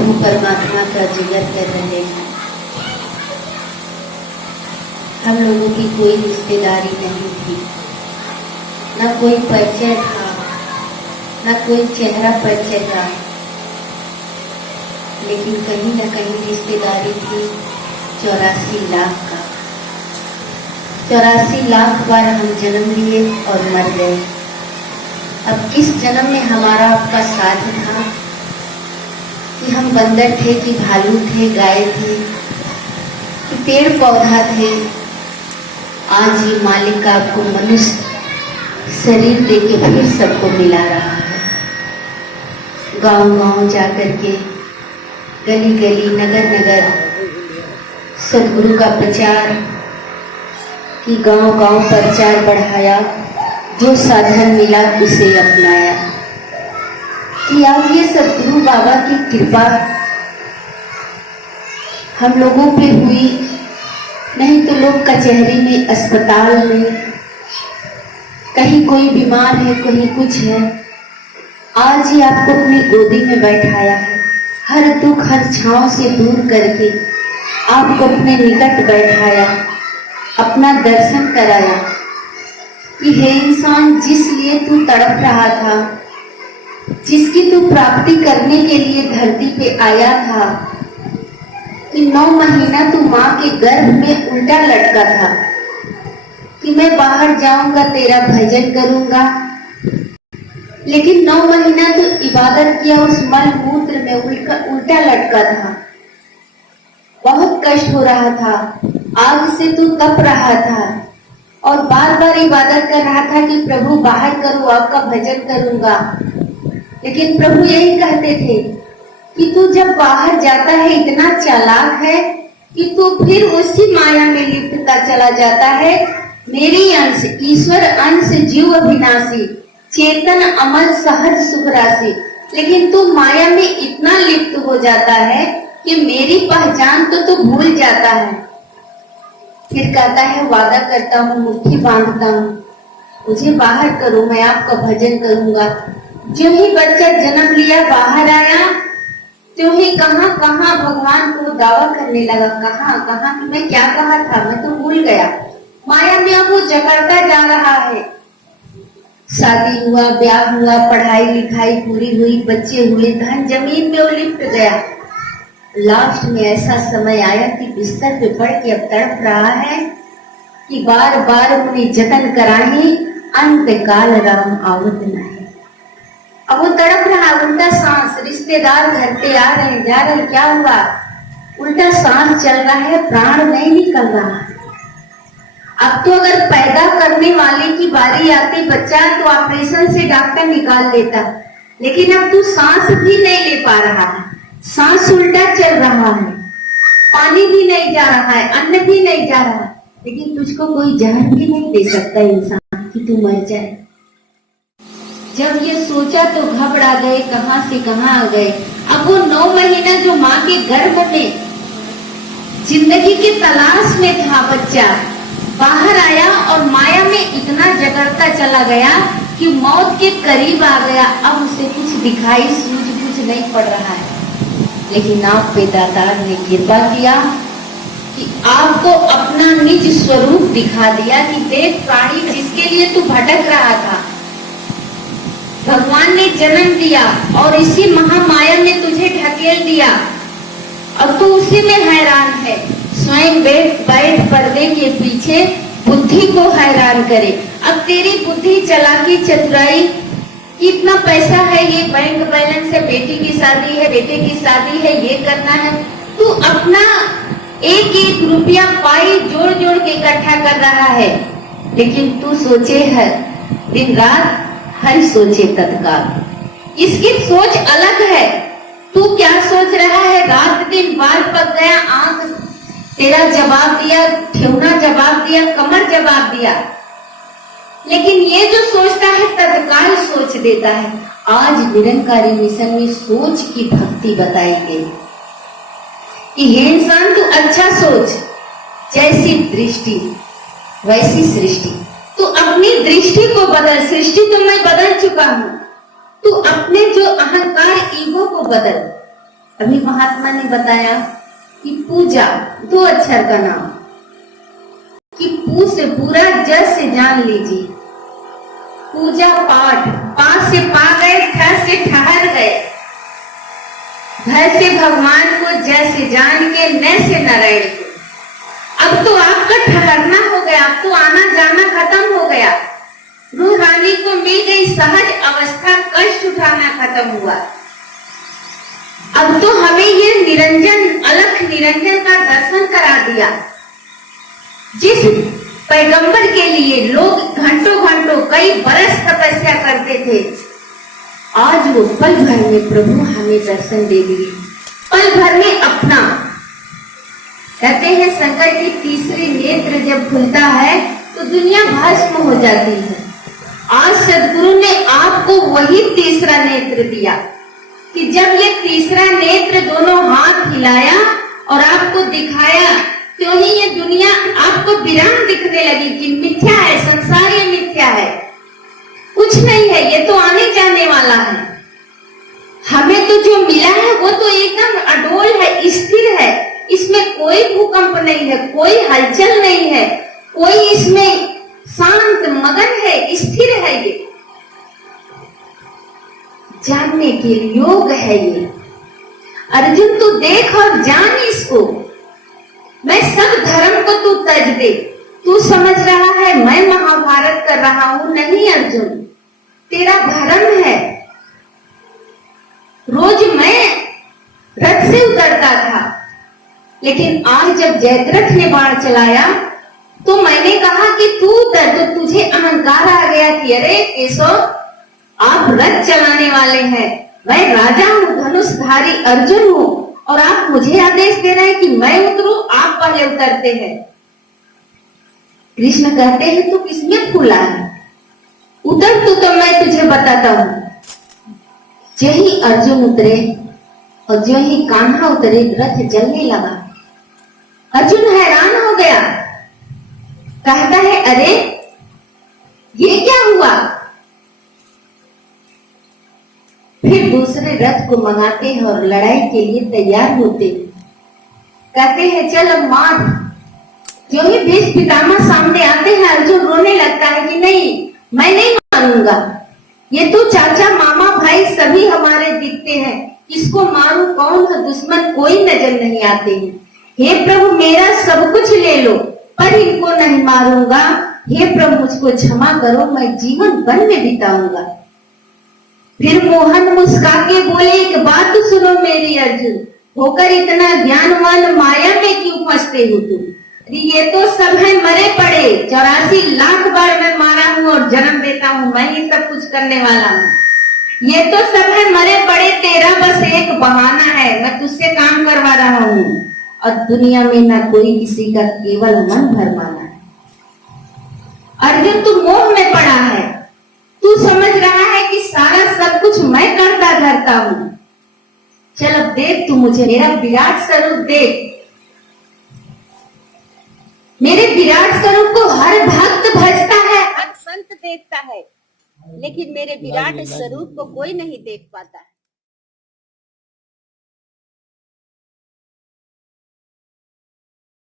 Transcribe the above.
प्रभु परमात्मा का जिक्र कर रहे हैं। हम लोगों की कोई रिश्तेदारी नहीं थी, न कोई परिचय था, न कोई चेहरा परिचय था, लेकिन कहीं न कहीं रिश्तेदारी थी 84 लाख का। 84 लाख बार हम जन्म लिए और मर गए। अब किस जन्म में हमारा आपका साथ था कि हम बंदर थे कि भालू थे, गाय थे कि पेड़ पौधा थे। आज ये मालिक आपको मनुष्य शरीर देके फिर सबको मिला रहा है। गांव गांव जाकर के, गली गली, नगर नगर सदगुरु का प्रचार कि गांव गांव प्रचार बढ़ाया, जो साधन मिला उसे अपनाया। कि आज ये सदगुरु बाबा की कृपा हम लोगों पे हुई, नहीं तो लोग कचहरी में, अस्पताल में, कहीं कोई बीमार है, कहीं कुछ है। आज ही आपको अपनी गोदी में बैठाया है, हर दुख हर छांव से दूर करके आपको अपने निकट बैठाया, अपना दर्शन कराया कि हे इंसान, जिस लिए तू तड़प रहा था, जिसकी तू प्राप्ति करने के लिए धरती पे आया था, कि 9 महीना तू माँ के गर्भ में उल्टा लटका था कि मैं बाहर जाऊंगा, तेरा भजन करूंगा, लेकिन 9 महीना तू इबादत किया, उस मल मूत्र में उल्टा लटका था। बहुत कष्ट हो रहा था, आग से तू तप रहा था और बार बार इबादत कर रहा था कि प्रभु बाहर करो, आपका भजन करूंगा। लेकिन प्रभु यही कहते थे कि तू जब बाहर जाता है इतना चालाक है कि तू फिर उसी माया में लिप्तता चला जाता है। मेरी अंश, ईश्वर अंश, जीव अविनाशी, चेतन अमल सहज सुख राशि, लेकिन तू माया में इतना लिप्त हो जाता है कि मेरी पहचान तो तू भूल जाता है। फिर कहता है वादा करता हूँ, मुट्ठी बांधता हूँ, मुझे बाहर करो, मैं आपका भजन करूंगा। जो ही बच्चा जन्म लिया, बाहर आया, जो ही कहां कहां भगवान को दावा करने लगा, कहां कहां कि मैं क्या कहा था, मैं तो भूल गया। माया में अब वो जकड़ता जा रहा है। शादी हुआ, ब्याह हुआ, पढ़ाई लिखाई पूरी हुई, बच्चे हुए, धन जमीन में वो लिप्त गया। लास्ट में ऐसा समय आया कि बिस्तर पे पड़ के अब तड़प रहा है कि बार बार मुनि जतन कराही, अंत काल राम आवत नहीं। अब वो तड़प रहा, उल्टा सांस, रिश्तेदार घर पे आ रहे जा रहे, क्या हुआ, उल्टा सांस चल रहा है, प्राण नहीं निकल रहा है। अब तो अगर पैदा करने वाले की बारी आती बच्चा तो ऑपरेशन से डॉक्टर निकाल लेता, लेकिन अब तू सांस भी नहीं ले पा रहा है, सांस उल्टा चल रहा है, पानी भी नहीं जा रहा है, अन्न भी नहीं जा रहा है, लेकिन तुझको कोई जहर भी नहीं दे सकता इंसान कि तू मर जाए। जब ये सोचा तो घबरा गए, कहां से कहां आ गए। अब वो 9 महीना जो माँ के गर्भ में जिंदगी की तलाश में था बच्चा, बाहर आया और माया में इतना जकड़ता चला गया कि मौत के करीब आ गया। अब उसे कुछ दिखाई सूझ कुछ नहीं पड़ रहा है, लेकिन आप पे दातार ने कृपा किया कि आपको अपना निज स्वरूप दिखा दिया कि देख प्राणी, जिसके लिए तू भटक रहा था, भगवान ने जन्म दिया और इसी महामाया में तुझे ढकेल दिया और तू उसी में हैरान है। स्वयं बैठ पर्दे के पीछे बुद्धि को हैरान करे। अब तेरी बुद्धि, चालाकी, चतुराई, इतना पैसा है, ये बैंक बैलेंस है, बेटी की शादी है, बेटे की शादी है, ये करना है, तू अपना एक एक रुपया पाई जोड़ जोड़ के इकट्ठा कर रहा है, लेकिन तू सोचे है दिन रात, हरि सोचे तत्काल। इसकी सोच अलग है। तू क्या सोच रहा है, रात दिन बाल पक गया, आंख तेरा जवाब दिया, ठेवना जवाब दिया, कमर जवाब दिया, लेकिन ये जो सोचता है तत्काल सोच देता है। आज निरंकारी मिशन में सोच की भक्ति बताई गई कि हे इंसान, तू अच्छा सोच, जैसी दृष्टि वैसी सृष्टि। तू अपनी दृष्टि को बदल, सृष्टि तो मैं बदल चुका हूं, तू अपने जो अहंकार ईगो को बदल अभी महात्मा ने बताया कि पूजा 2 अक्षर का नाम, कि पू से पूरा, ज से जान लीजिए। पूजा पाठ, पा से पा गए, ठ से ठहर गए, ध से भगवान को, ज से जान के, न से नारायण को। अब तो आपका ठहरना हो गया, अब तो आना जाना खत्म हो गया। रूह रानी को मिल गई सहज अवस्था, कष्ट उठाना खत्म हुआ। अब तो हमें ये निरंजन, अलख निरंजन का दर्शन करा दिया। जिस पैगंबर के लिए लोग घंटों घंटों कई बरस तपस्या करते थे, आज वो पल भर में प्रभु हमें दर्शन दे दिए, पल भर में अपना। कहते हैं शंकर की तीसरी नेत्र जब खुलता है तो दुनिया भस्म हो जाती है। आज सदगुरु ने आपको वही तीसरा नेत्र दिया कि जब ये तीसरा नेत्र दोनों हाथ हिलाया और आपको दिखाया, क्यों ही ये दुनिया आपको विराम दिखने लगी कि मिथ्या है, संसार ये मिथ्या है, कुछ नहीं है, ये तो आने जाने वाला है। हमें तो जो मिला है वो तो एकदम अडोल है, स्थिर है, इसमें कोई भूकंप नहीं है, कोई हलचल नहीं है, कोई इसमें शांत मगन है, स्थिर है। ये जानने के योग है ये। अर्जुन तू देख और जान इसको, मैं सब धर्म को तू तज दे। तू समझ रहा है मैं महाभारत कर रहा हूं, नहीं अर्जुन, तेरा भ्रम है। रोज मैं रथ से उतरता था, लेकिन आज जब जयद्रथ ने बाण चलाया तो मैंने कहा कि तू उतर, तो तुझे अहंकार आ गया कि अरे केशव आप रथ चलाने वाले हैं, मैं राजा हूँ, धनुषधारी अर्जुन हूँ, और आप मुझे आदेश दे रहे हैं कि मैं उतरूं, आप पहले उतरते हैं। कृष्ण कहते हैं तू किसमें फूला है, उतर तो मैं तुझे बताता हूं। जो ही अर्जुन उतरे और जो ही कान्हा उतरे, रथ जलने लगा। अर्जुन हैरान हो गया, कहता है अरे ये क्या हुआ। फिर दूसरे रथ को मंगाते हैं और लड़ाई के लिए तैयार होते हैं। कहते हैं चल अब मार। जो ही भीष्म पितामह सामने आते हैं, अर्जुन रोने लगता है कि नहीं मैं नहीं मारूंगा, ये तो चाचा मामा भाई सभी हमारे दिखते हैं, इसको मारूं, कौन है दुश्मन कोई नजर नहीं आते हैं। हे प्रभु मेरा सब कुछ ले लो पर इनको नहीं मारूंगा, हे प्रभु मुझको क्षमा करो, मैं जीवन वन में बिताऊंगा। फिर मोहन मुस्का के बोले एक बात तो सुनो मेरी अर्जुन, होकर इतना ज्ञानवान माया में क्यों फंसते हो तुम। ये तो सब है मरे पड़े, 84 लाख बार मैं मारा हूँ और जन्म देता हूँ, मैं ही सब कुछ करने वाला हूँ। ये तो सब है मरे पड़े, तेरा बस एक बहाना है, मैं तुझसे काम करवा रहा हूँ, और दुनिया में ना कोई किसी का, केवल मन भर माना है। अर्जुन तू मोह में पड़ा है, तू समझ रहा है कि सारा सब कुछ मैं करता धरता हूं। चल अब देख तू मुझे, मेरा विराट स्वरूप देख। मेरे विराट स्वरूप को हर भक्त भजता है, हर संत देखता है, लेकिन मेरे विराट स्वरूप को कोई नहीं देख पाता है।